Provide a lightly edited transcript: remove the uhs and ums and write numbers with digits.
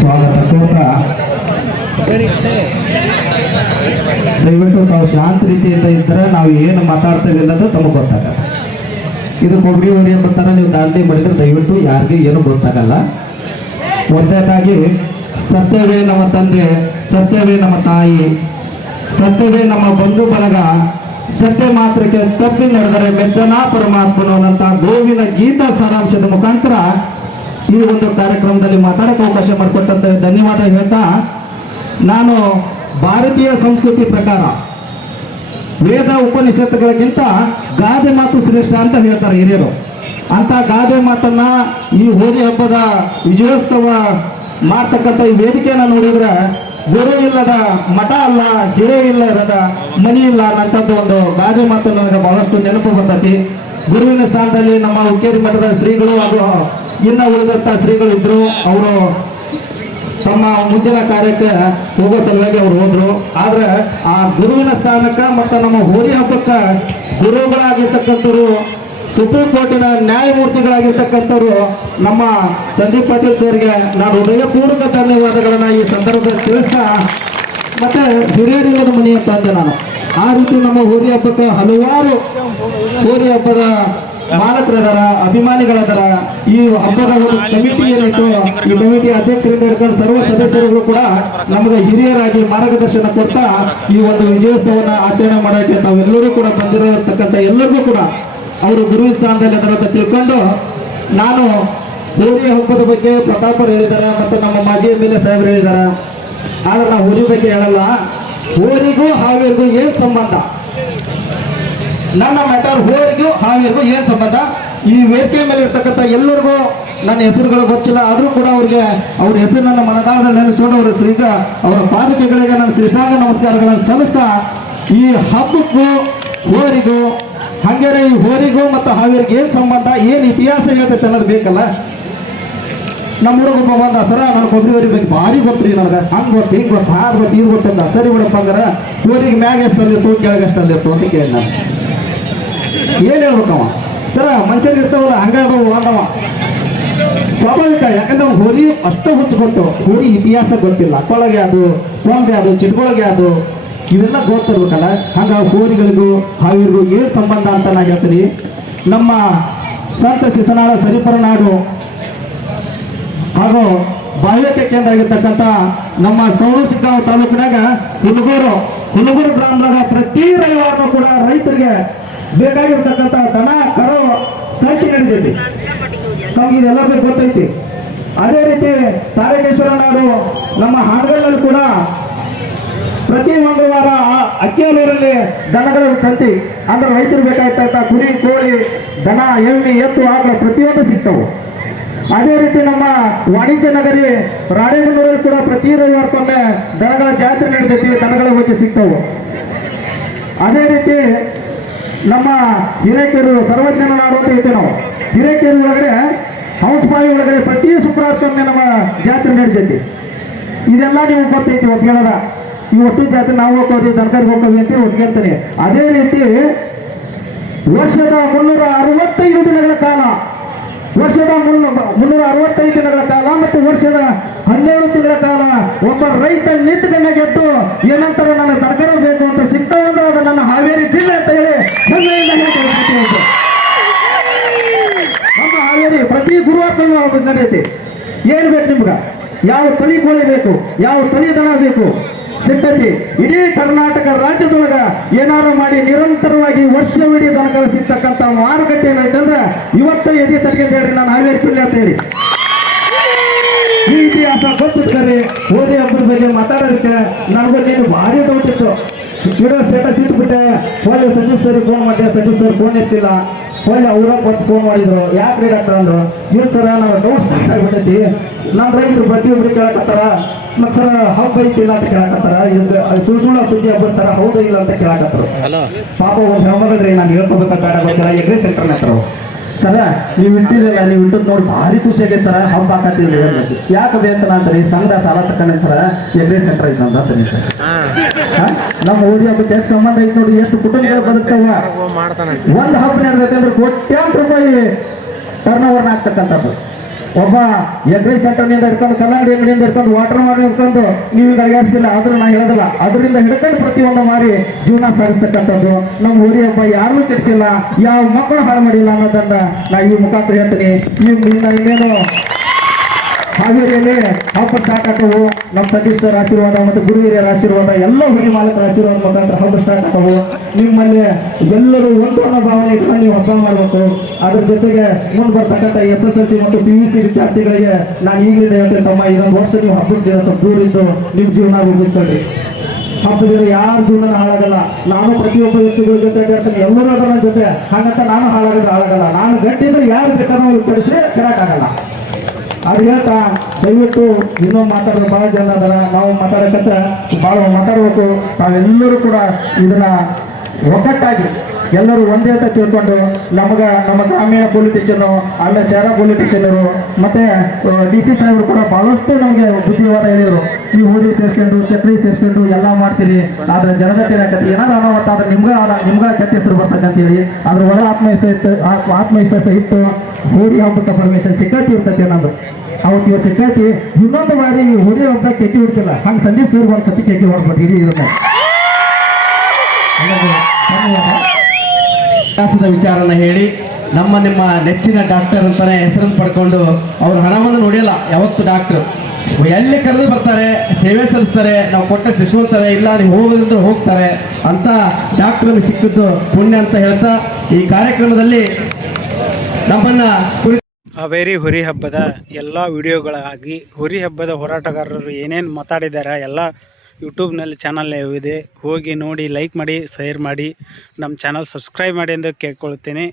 ಸ್ವಾಗತ ಕೋಟ. ದಯವಿಟ್ಟು ತಾವು ಶಾಂತ ರೀತಿಯಿಂದ ಇದ್ದರೆ ನಾವು ಏನು ಮಾತಾಡ್ತೇವೆ ಅನ್ನೋದು ತಮಗೆ ಗೊತ್ತಾಗಲ್ಲ. ಇದು ಕೊಬ್ಬರಿ ಹೊರಿ ಎಂಬ ಥರ ನೀವು ದಾಂಧಲೆ ಮಾಡಿದ್ರೆ ದಯವಿಟ್ಟು ಯಾರಿಗೆ ಏನು ಗೊತ್ತಾಗಲ್ಲ. ಒಂದನೇದಾಗಿ ಸತ್ಯವೇ ನಮ್ಮ ತಂದೆ, ಸತ್ಯವೇ ನಮ್ಮ ತಾಯಿ, ಸತ್ಯವೇ ನಮ್ಮ ಬಂಧು ಬಳಗ, ಸತ್ಯ ಮಾತ್ರಕ್ಕೆ ತಪ್ಪಿ ನಡೆದರೆ ಮೆಚ್ಚನ ಪರಮಾತ್ಮನು ಅನ್ನಂತ ಗೋವಿನ ಗೀತಾ ಸಾರಾಂಶದ ಮುಖಾಂತರ ಈ ಒಂದು ಕಾರ್ಯಕ್ರಮದಲ್ಲಿ ಮಾತಾಡೋಕೆ ಅವಕಾಶ ಮಾಡಿಕೊಟ್ಟಂತ ಧನ್ಯವಾದ ಹೇಳ್ತಾ, ನಾನು ಭಾರತೀಯ ಸಂಸ್ಕೃತಿ ಪ್ರಕಾರ ವೇದ ಉಪನಿಷತ್ತುಗಳಿಗಿಂತ ಗಾದೆ ಮಾತು ಶ್ರೇಷ್ಠ ಅಂತ ಹೇಳ್ತಾರೆ ಹಿರಿಯರು. ಅಂತ ಗಾದೆ ಮಾತನ್ನ ಈ ಹೋಳಿ ಹಬ್ಬದ ವಿಜಯೋತ್ಸವ ಮಾಡ್ತಕ್ಕಂಥ ಈ ವೇದಿಕೆಯನ್ನು ನೋಡಿದ್ರೆ ಗುರು ಇಲ್ಲದ ಮಠ ಅಲ್ಲ, ಹಿರೇ ಇಲ್ಲದ ಮನಿ ಇಲ್ಲ ಅನ್ನಂಥದ್ದು ಒಂದು ಗಾದೆ ಮಾತು ನನಗೆ ಬಹಳಷ್ಟು ನೆನಪು ಬರ್ತೈತಿ. ಗುರುವಿನ ಸ್ಥಾನದಲ್ಲಿ ನಮ್ಮ ಹುಕ್ಕೇರಿ ಮಠದ ಶ್ರೀಗಳು ಹಾಗೂ ಇನ್ನ ಉಳಿದಂತ ಶ್ರೀಗಳು ಇದ್ರು. ಅವರು ತಮ್ಮ ಮುಂದಿನ ಕಾರ್ಯಕ್ಕೆ ಹೋಗೋ ಸಲುವಾಗಿ ಅವ್ರು ಹೋದ್ರು. ಆದ್ರೆ ಆ ಗುರುವಿನ ಸ್ಥಾನಕ್ಕೆ ಮತ್ತು ನಮ್ಮ ಹೋಳಿ ಹಬ್ಬಕ್ಕೆ ಗುರುಗಳಾಗಿರ್ತಕ್ಕಂಥವ್ರು, ಸುಪ್ರೀಂ ಕೋರ್ಟಿನ ನ್ಯಾಯಮೂರ್ತಿಗಳಾಗಿರ್ತಕ್ಕಂಥವ್ರು ನಮ್ಮ ಸಂದೀಪ್ ಪಾಟೀಲ್ ಸರ್ಗೆ ನಾನು ಹೃದಯಪೂರ್ವಕ ಧನ್ಯವಾದಗಳನ್ನ ಈ ಸಂದರ್ಭದಲ್ಲಿ ತಿಳಿಸ್ತಾ, ಮತ್ತೆ ಹಿರಿಯರಿಲ್ಲದ ಮನಿ ಅಂತ ಅಂದೆ ನಾನು. ಆ ರೀತಿ ನಮ್ಮ ಹೋಳಿ ಹಬ್ಬಕ್ಕೆ ಹಲವಾರು ಹೋಳಿ ಹಬ್ಬದ ಮಾಲಕರದಾರ, ಅಭಿಮಾನಿಗಳದಾರ. ಈ ಹಬ್ಬದ ಒಂದು ಕಮಿಟಿ ಏನಿತ್ತು, ಈ ಕಮಿಟಿ ಅಧ್ಯಕ್ಷರಿಂದ ಹಿಡ್ಕೊಂಡು ಸರ್ವ ಸದಸ್ಯರುಗಳು ಕೂಡ ನಮಗೆ ಹಿರಿಯರಾಗಿ ಮಾರ್ಗದರ್ಶನ ಕೊಡ್ತಾ ಈ ಒಂದು ವಿಜಯೋತ್ಸವನ ಆಚರಣೆ ಮಾಡೋಕ್ಕೆ ತಾವೆಲ್ಲರೂ ಕೂಡ ಬಂದಿರತಕ್ಕಂಥ ಎಲ್ಲರಿಗೂ ಕೂಡ ಅವರು ಗುರುವಿನ ಸ್ಥಾನದಲ್ಲಿ ಅದರಂತ ತಿಳ್ಕೊಂಡು, ನಾನು ಹೋಳಿ ಹಬ್ಬದ ಬಗ್ಗೆ ಪ್ರತಾಪರು ಹೇಳಿದಾರ ಮತ್ತು ನಮ್ಮ ಮಾಜಿ ಎಮ್.ಎಲ್.ಎ. ಸಾಹೇಬರು ಹೇಳಿದಾರ. ಆದ್ರೆ ನಾವು ಹೋಳಿ ಬಗ್ಗೆ ಹೇಳಲ್ಲ. ಹೋಳಿಗೂ ಹಾವೇರಿಗೂ ಏನ್ ಸಂಬಂಧ? ನನ್ನ ಮ್ಯಾಟರ್ ಹೋಳಿಗೂ ಹಾವೇರಿಗೂ ಏನ್ ಸಂಬಂಧ? ಈ ವೇದಿಕೆ ಮೇಲೆ ಇರ್ತಕ್ಕಂಥ ಎಲ್ಲರಿಗೂ ನನ್ನ ಹೆಸರುಗಳು ಗೊತ್ತಿಲ್ಲ, ಆದ್ರೂ ಕೂಡ ಅವ್ರಿಗೆ ಅವ್ರ ಹೆಸರನ್ನ ಮನದಾದ ನೆನೆಸ್ಕೊಂಡು ಅವರ ಅವರ ಪಾದಕೆಗಳಿಗೆ ನನ್ನ ಶ್ರೇಷ್ಠಾಂಗ ನಮಸ್ಕಾರಗಳನ್ನು ಸಲ್ಲಿಸ್ತಾ, ಈ ಹಬ್ಬಕ್ಕೂ ಹೋಳಿಗೂ ಹಂಗೇನೆ ಈ ಹೋಳಿಗೂ ಮತ್ತು ಹಾವೇರಿಗೆ ಏನ್ ಸಂಬಂಧ, ಏನ್ ಇತಿಹಾಸ ಹೇಳ್ತೈತೆ ಅನ್ನೋದು ಬೇಕಲ್ಲ. ನಮ್ಮ ಹುಡುಗ ಬಂದ ಸರ ನಾನು ಕೊಬ್ಬರಿ ಹೊರಿ ಬೇಕು ಭಾರಿ ಗೊತ್ತ್ರಿ ನನಗೆ, ಹಂಗೆ ಗೊತ್ತು ಹಿಂಗೆ ಗೊತ್ತು ಹಾಗೆ ಗೊತ್ತು ಇದು ಗೊತ್ತಂದ. ಸರಿ ಬಿಡಪ್ಪ ಹಂಗಾರ ಹೋರಿಗೆ ಮ್ಯಾಗ ಎಷ್ಟಲ್ಲಿರ್ತು ಕೆಳಗೆ ಎಷ್ಟಲ್ಲಿರ್ತು ಅಂತ ಕೇಳಿ ನಾನು ಏನ್ ಹೇಳ್ಬೇಕವ. ಸರ ಮನುಷ್ಯರಿಗೆ ಇರ್ತಾವಲ್ಲ ಹಂಗಾದವು ಅಂದವ ಸ್ವಾಭಾವಿಕ. ಯಾಕಂದ್ರೆ ಹೋಳಿ ಅಷ್ಟು ಹುಚ್ಚು ಗೊತ್ತು, ಹೋಳಿ ಇತಿಹಾಸ ಗೊತ್ತಿಲ್ಲ. ಕೊಳಗೆ ಅದು, ಕೊಂಬೆ ಅದು, ಚಿಟ್ಕೊಳಗೆ ಅದು, ಇವೆಲ್ಲ ಗೊತ್ತಿರ್ಬೇಕಲ್ಲ. ಹಂಗ ಹೋಳಿಗಳಿಗೂ ಹಾವೇರಿಗೂ ಏನ್ ಸಂಬಂಧ ಅಂತ ನಾ ಹೇಳ್ತೀನಿ. ನಮ್ಮ ಸಂತ ಶಿಶುನಾಳ ಸರಿಪರ ನಾಡು ಹಾಗೂ ಬಾಹ್ಯಕ್ಕೆ ಕೇಂದ್ರ ಆಗಿರ್ತಕ್ಕಂಥ ನಮ್ಮ ಸೌರಸಿಗ್ಗಾಂವ್ ತಾಲೂಕಿನಾಗ ಹುಲಗೂರು ಗ್ರಾಮದಾಗ ಪ್ರತಿ ರವಿವಾರ ಕೂಡ ರೈತರಿಗೆ ಬೇಕಾಗಿರ್ತಕ್ಕಂಥ ದನ ಕರು ಸಂಖ್ಯೆ ನಡೆದೈತಿ. ನಮ್ಗೆ ಇದೆಲ್ಲರಿಗೂ ಗೊತ್ತೈತಿ. ಅದೇ ರೀತಿ ತಾರಕೇಶ್ವರ ನಾಡು ನಮ್ಮ ಹಾನಗಲ್ನಲ್ಲಿ ಕೂಡ ಪ್ರತಿ ಮಂಗಳವಾರ ಅಕ್ಕಿಯಲ್ಲೂರಲ್ಲಿ ದನಗಳ ಸಂತಿ ಅಂದ್ರೆ ರೈತರು ಬೇಕಾಗಿರ್ತಕ್ಕಂಥ ಕುರಿ, ಕೋಳಿ, ದನ, ಎಮ್ಮೆ, ಎತ್ತು, ಆಕಳ ಪ್ರತಿಯೊಂದು ಸಿಗ್ತವು. ಅದೇ ರೀತಿ ನಮ್ಮ ವಾಣಿಜ್ಯ ನಗರಿ ರಾಣೆಬೆನ್ನೂರಲ್ಲಿ ಕೂಡ ಪ್ರತಿ ರವಿವಾರಕ್ಕೊಮ್ಮೆ ದನಗಳ ಜಾತ್ರೆ ನಡೆದೈತಿ, ದನಗಳ ಬಗ್ಗೆ ಸಿಗ್ತವು. ಅದೇ ರೀತಿ ನಮ್ಮ ಹಿರೇಕೆರೂರು ಸರ್ವಜ್ಞನ ನಾಡು ಅಂತ ಹೇಳ್ತೀವಿ ನಾವು. ಹಿರೇಕೆರೂರು ಒಳಗಡೆ ಹಂಸಪಾಯಿ ಒಳಗಡೆ ಪ್ರತಿ ಶುಕ್ರವಾರಕ್ಕೊಮ್ಮೆ ನಮ್ಮ ಜಾತ್ರೆ ನಡೆದೈತಿ. ಇದೆಲ್ಲ ನೀವು ಗೊತ್ತೈತಿ ಒಪ್ಕೊಳ್ಳೋದ. ಈ ಒಟ್ಟು ಜಾತ್ರೆ ನಾವು ಹೋಗ್ತೀವಿ, ದನಕರಿಗೆ ಹೋಗ್ತೀವಿ ಅಂತ ಒಪ್ಕೊಳ್ತೀನಿ. ಅದೇ ರೀತಿ ವರ್ಷದ 365 ದಿನಗಳ ಕಾಲ, ವರ್ಷದ 365 ದಿನಗಳ ಕಾಲ ಮತ್ತು ವರ್ಷದ 12 ತಿಂಗಳ ಕಾಲ ಒಬ್ಬ ರೈತ ನಿಂತುಕೊಂಡ ಗೆದ್ದು ಏನಂತಾರೆ ನನ್ನ ಸರ್ಕಾರ ಬೇಕು ಅಂತ ಸಿಗ್ತಾವಂದ್ರೆ ಅದು ನನ್ನ ಹಾವೇರಿ ಜಿಲ್ಲೆ ಅಂತ ಹೇಳಿ ನಮ್ಮ ಹಾವೇರಿ ಪ್ರತಿ ಗುರುವಾರ ನಡೆಯುತ್ತೆ. ಏನ್ ಬೇಕು ನಿಮ್ಗ? ಯಾವ ತಳಿ ಕೋಳಿ ಬೇಕು, ಯಾವ ತಳಿ ದನ ಬೇಕು ಸಿಗ್ತೈತಿ. ಇಡೀ ಕರ್ನಾಟಕ ರಾಜ್ಯದೊಳಗ ಏನಾರು ಮಾಡಿ ನಿರಂತರವಾಗಿ ವರ್ಷವಿಡೀ ದನಕರ ಸಿಗ್ತಕ್ಕಂಥ ಮಾರುಕಟ್ಟೆ ಏನೈತಂದ್ರೆ ಇವತ್ತು ಎದೆ ತರ್ಕೊಂಡು ಹೇಳ್ರಿ ನಾನು ಹಾವೇರಿ ಜಿಲ್ಲೆ ಅಂತ ಹೇಳಿ. ಈ ಇತಿಹಾಸ ಗೊತ್ತಿರ್ತಾರೆ. ಹೋಳಿ ಹಬ್ಬದ ಬಗ್ಗೆ ಮಾತಾಡೋದಕ್ಕೆ ನನಗೂ ನೀನು ಭಾರಿ ಡೌಟ್ ಇತ್ತು. ಇಡೋ ಸ್ಟೇಟಸ್ ಇಟ್ಬಿಟ್ಟೆ. ಹೋಳಿ ಸಚಿವ್ ಸರ್ ಫೋನ್ ಮಾಡಿದೆ, ಸಚಿವ್ ಸರ್ ಫೋನ್ ಎತ್ತಿಲ್ಲ. ಹೋಳಿ ಅವ್ರ ಬಂದು ಫೋನ್ ಮಾಡಿದ್ರು, ಯಾಕೆ ರೇಟ್ ಅಂದ್ರು. ಏನು ಸರ ನಾವು ಡೌಟ್ ಸ್ಟಾರ್ಟ್ ಆಗಿಬಿಟ್ಟೈತಿ, ನಮ್ಮ ರೈತರು ಪ್ರತಿಯೊಬ್ಬರು ಕೇಳಕತ್ತಾರ. ಮತ್ ಸರ ಹಬ್ಬ ಐತಿಲ್ಲ ಅಂತ ಕೇಳಕತ್ತಾರ, ಸುಳ್ಳು ಸುದ್ದಿ ಹಬ್ಬಸ್ತಾರ, ಹೌದ ಇಲ್ಲ ಅಂತ ಕೇಳಕತ್ತರು. ಪಾಪ ಒಂದು ಹೆಣ್ಮಗಳ್ರಿ ನಾನು ಹೇಳ್ಕೋಬೇಕಂತ ಬೇಡ ಗೊತ್ತಿಲ್ಲ. ಎಗ್ರಿ ಸೆಂಟರ್ ಹತ್ರ ಸರ ನೀವು ಇಟ್ಟಿರಲ್ಲ, ನೀವು ಇಟ್ಟದ್ ನೋಡಿ ಭಾರಿ ಖುಷಿ ಆಗೈತೆ ಸರ. ಹಬ್ಬ ಹಾಕತ್ತೀವಿ ಯಾಕೆ ಬೇಕಂತ ಅಂತಾರೆ. ಸಂಘ ಸಾಲ ತಕೊಂಡೆ ಸರ ಎಗ್ರಿ ಸೆಂಟರ್ ಐತೆ ಅಂತ ಅಂತೀನಿ ಸರ್. ನಮ್ಮ ಹೋಳಿ ಹಬ್ಬಕ್ಕೆ ಎಷ್ಟು ಸಂಬಂಧ ಐತೆ ನೋಡಿ, ಎಷ್ಟು ಕುಟುಂಬಗಳು ಬದುಕ್ತಾವ. ಒಂದು ಹಬ್ಬ ನಡೆದೈತೆ ಅಂದ್ರೆ ಕೋಟ್ಯಾಂತರ ರೂಪಾಯಿ ಟರ್ನ್ ಓವರ್ನ ಆಗ್ತಕ್ಕಂಥದ್ದು. ಒಬ್ಬ ಎಗ್ರಿ ಸೆಂಟರ್ನಿಂದ ಹಿಡ್ಕೊಂಡು ಕಲ್ಲಂಗಡಿ ಅಂಗಡಿಯಿಂದ ಹಿಡ್ಕೊಂಡು ವಾಟರ್ ಮಾಡಿ ಹಿಡ್ಕೊಂಡು ನೀವು ಅಡಗಾಡ್ತಿಲ್ಲ ಆದ್ರೂ ನಾ ಹೇಳೋದಿಲ್ಲ. ಅದರಿಂದ ಹಿಡ್ಕೊಂಡು ಪ್ರತಿಯೊಂದು ಮಾರಿ ಜೀವನ ಸಾಗಿಸ್ತಕ್ಕಂಥದ್ದು ನಮ್ಮ ಊರಿ ಹಬ್ಬ ಯಾರನ್ನೂ ಕೆಡಿಸಿಲ್ಲ, ಯಾವ ಮಕ್ಕಳು ಹಾಳು ಮಾಡಿಲ್ಲ ಅನ್ನೋದನ್ನ ನಾ ಈ ಮುಖಾಂತರ ಹೇಳ್ತೀನಿ. ಇನ್ನೇನು ಹಾವೇರಿಯಲ್ಲಿ ಹಬ್ಬ ಸ್ಟಾರ್ಟ್ ಆಕವು. ನಮ್ಮ ಸತೀಶ್ ಸರ್ ಆಶೀರ್ವಾದ ಮತ್ತು ಗುರು ಹಿರಿಯರ ಆಶೀರ್ವಾದ ಎಲ್ಲ ಹುಡಿ ಮಾಲಕರ ಆಶೀರ್ವಾದ ಮುಖಾಂತರ ಹಬ್ಬ ಸ್ಟಾರ್ಟ್ ಆಕವು. ನಿಮ್ಮಲ್ಲಿ ಎಲ್ಲರೂ ಒಂದು ಅನ್ನೋ ಭಾವನೆ ಇಟ್ಕೊಂಡು ನೀವು ಹಬ್ಬ ಮಾಡಬೇಕು. ಅದ್ರ ಜೊತೆಗೆ ಮುಂದೆ ಬರ್ತಕ್ಕಂಥ SSLC ಮತ್ತು PUC ವಿದ್ಯಾರ್ಥಿಗಳಿಗೆ ನಾನು ಈಗಲೇ ಹೇಳ್ತೇನೆ, ತಮ್ಮ ಇದೊಂದು ವರ್ಷ ನೀವು ಹಬ್ಬದ ದಿನ ಸ್ವಲ್ಪ ದೂರ ಇದ್ದು ನಿಮ್ಮ ಜೀವನ ರೂಪಿಸ್ಕೊಳ್ಳಿ. ಹಬ್ಬದಿಂದ ಯಾರ ಜೀವನ ಹಾಳಾಗಲ್ಲ. ನಾನು ಪ್ರತಿಯೊಬ್ಬ ವ್ಯಕ್ತಿಗಳ ಜೊತೆ ಹೇಳ್ತೇನೆ, ಎಲ್ಲರೂ ಅದರ ನನ್ನ ಜೊತೆ, ಹಾಗಂತ ನಾನು ಹಾಳಾಗಲ್ಲ. ನಾನು ಗಟ್ಟಿದ್ರೆ ಯಾರು ಬೇಕಾದ್ರೂ ಕಳಿಸಿದ್ರೆ ಕೆಡಕ್ಕಾಗಲ್ಲ. ಅದು ಹೇಳ್ತಾ ದಯವಿಟ್ಟು ಇನ್ನೂ ಮಾತಾಡೋದು ಭಾಳ ಜನ ಅದರ, ನಾವು ಮಾತಾಡೋಕ್ಕಂತ ಭಾಳ ಮಾತಾಡಬೇಕು. ತಾವೆಲ್ಲರೂ ಕೂಡ ಇದನ್ನ ಒಗ್ಗಟ್ಟಾಗಿ ಎಲ್ಲರೂ ಒಂದೇ ಅಂತ ತಿಳ್ಕೊಂಡು ನಮ್ಮ ಗ್ರಾಮೀಣ ಪೊಲಿಟಿಷಿಯನು, ಆಮೇಲೆ ಶಹರ ಪೊಲಿಟಿಷಿಯನರು ಮತ್ತೆ DC ಸಾಹೇಬರು ಕೂಡ ಬಹಳಷ್ಟು ನಮಗೆ ಬುದ್ಧಿವಾದ ಹೇಳಿದರು. ನೀವು ಓದಿ ಸೇರಿಸ್ಕೊಂಡು ಚಕ್ರಿ ಸೇರಿಸ್ಕೊಂಡು ಎಲ್ಲ ಮಾಡ್ತೀರಿ, ಆದ್ರೆ ಜನಗತಿ ಏನಾಗತ್ತೆ, ಏನಾದ್ರು ಅನಾಹುತ ಆದ್ರೆ ನಿಮ್ಗೆ ಕೆಟ್ಟ ಹೆಸರು ಬರ್ತಕ್ಕಂತ ಹೇಳಿ ಅದ್ರ ಒಳ ಆತ್ಮವಿಶ್ವಾಸ ಇತ್ತು. ಹೋರಿ ಹಬ್ಬಕ್ಕೆ ಪರ್ಮಿಷನ್ ಸಿಕ್ಕತಿ ಇರ್ತೈತಿ ಅನ್ನೋದು. ಅವತ್ತು ಇವತ್ತು ಸಿಕ್ಕತಿ. ಇನ್ನೊಂದು ಬಾರಿ ಹೋರಿ ಹಬ್ಬ ಕೆಟ್ಟಿ ಬಿಡ್ತಿಲ್ಲ, ಹಂಗೆ ಸಂದೀಪ್ ಸರ್ ಒಂದು ಸತಿ ಕೆಟ್ಟಿ ಹೊಡ್ಬಿಟ್ಟು ಇಡೀ ಇದನ್ನ ವಿಚಾರನ ಹೇಳಿ ನಿಮ್ಮ ನೆಚ್ಚಿನ ಡಾಕ್ಟರ್ ಅಂತಾನೆ ಹೆಸರನ್ನು ಪಡ್ಕೊಂಡು ಅವ್ರ ಹಣವನ್ನು ನೋಡಿಯಲ್ಲ ಯಾವತ್ತು ಡಾಕ್ಟರ್ ಎಲ್ಲಿ ಕರೆದು ಬರ್ತಾರೆ, ಸೇವೆ ಸಲ್ಲಿಸ್ತಾರೆ, ನಾವು ಕೊಟ್ಟ ತಿಸ್ಕೊಳ್ತಾರೆ, ಇಲ್ಲ ನೀವು ಹೋಗೋದಂದ್ರೆ ಹೋಗ್ತಾರೆ ಅಂತ ಡಾಕ್ಟರ್ ಸಿಕ್ಕಿದ್ದು ಪುಣ್ಯ ಅಂತ ಹೇಳ್ತಾ ಈ ಕಾರ್ಯಕ್ರಮದಲ್ಲಿ ನಮ್ಮನ್ನ ಹಾವೇರಿ ಹೋರಿ ಹಬ್ಬದ ಎಲ್ಲ ವಿಡಿಯೋಗಳಾಗಿ ಹೋರಿ ಹಬ್ಬದ ಹೋರಾಟಗಾರರು ಏನೇನು ಮಾತಾಡಿದ್ದಾರೆ ಎಲ್ಲ ಯೂಟ್ಯೂಬ್ನಲ್ಲಿ ಚಾನಲ್ ಇದೆ, ಹೋಗಿ ನೋಡಿ, ಲೈಕ್ ಮಾಡಿ, ಶೇರ್ ಮಾಡಿ, ನಮ್ಮ ಚಾನಲ್ ಸಬ್ಸ್ಕ್ರೈಬ್ ಮಾಡಿ ಎಂದು ಕೇಳ್ಕೊಳ್ತೀನಿ.